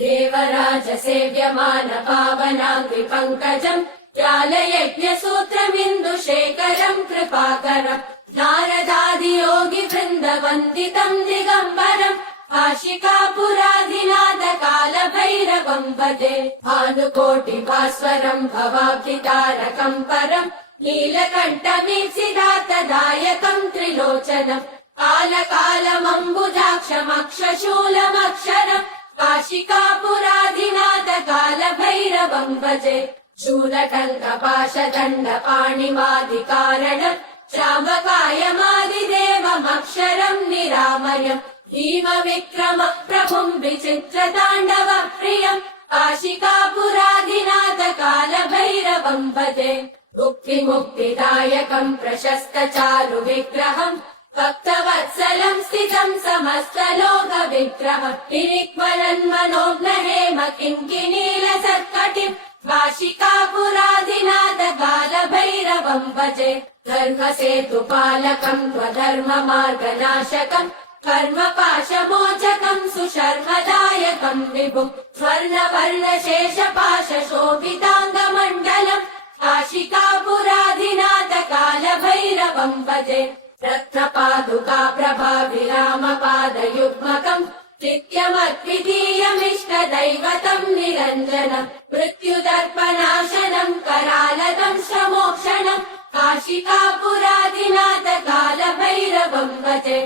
देवराज सेव्यमान पावनाङ्घ्रि पङ्कजम् ज्ञानयज्ञसूत्रमिन्दुशेखरम् कृपाकरम् नारदादियोगि वृन्दवन्दितम् दिगम्बरम् काशिकापुराधिनाथ कालभैरवम् भजे भानुकोटिभास्वरम् भवाब्धितारकम् परम् नीलकण्ठमीप्सिदातदायकम् त्रिलोचनम् कालकालमम्बुजाक्षमक्षशूलमक्षरम् काशिकापुराधिनाथ कालभैरवम् भजे शूलटङ्कपाशदण्डपाणिमादिकारणम् श्रावकायमादिदेवमक्षरम् निरामयम् भीमविक्रम प्रभुम् विचित्रताण्डव प्रियम् काशिकापुराधिनाथ कालभैरवम् भजे मुक्तिमुक्तिदायकम् प्रशस्त चारु विग्रहम् भक्तवत्सलम् स्थितम् समस्तलोक विग्रहम् निरिक्मरन्मनोज्ञहेम किङ्किणीलसत्कटिम् काशिकापुराधिनाथ कालभैरवम् भजे धर्मसेतुपालकम् त्वधर्ममार्गनाशकम् कर्मपाशमोचकम् सुशर्मदायकम् विभुम् स्वर्णवर्णशेषपाशशोभिताङ्गमण्डलम् काशिकापुराधिनाथ कालभैरवम् भजे रत्नपादुका प्रभाविरामपादयुग्मकम् नित्यमद्वितीयमिष्टदैवतम् निरञ्जनम् मृत्युदर्पनाशनम् करालदम् श्रमोक्षणम् काशिकापुराधिनाथ कालभैरवम् भजे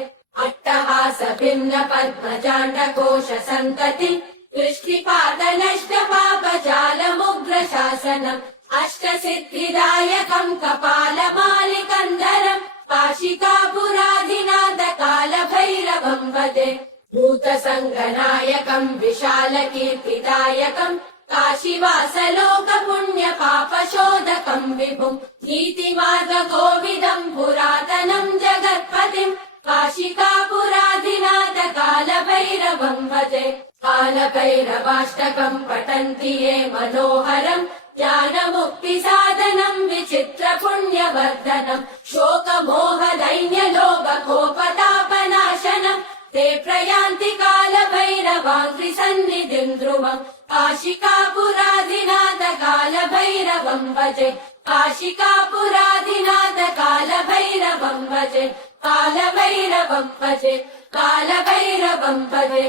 अट्टहास भिन्न पद्मजाण्डकोश सन्ततिम् दृष्टिपातनष्टपापजालमुग्रशासनम् अष्टसिद्धिदायकम् कपालमालिकन्दरम् काशिकापुराधिनाथ कालभैरवम् भजे भूतसङ्गनायकम् विशालकीर्तिदायकम् काशीवासलोकपुण्यपापशोधकम् विभुम् नीतिमार्गकोविदम् पुरातनम् जगत्पतिम् काशिकापुराधिनाथ कालभैरवम् भजे कालभैरवाष्टकम् पठन्ति ये मनोहरम् ज्ञानमुक्तिसाधनम् विचित्रपुण्यवर्धनम् शोकमोहदैन्यलोभकोपतापनाशनम् ते प्रयान्ति कालभैरवाङ्घ्रिसन्निधिम् ध्रुवम् काशिकापुराधिनाथ कालभैरवम् भजे काशिकापुराधिनाथ कालभैरवम् भजे कालभैरवम् भजे कालभैरवम् भजे।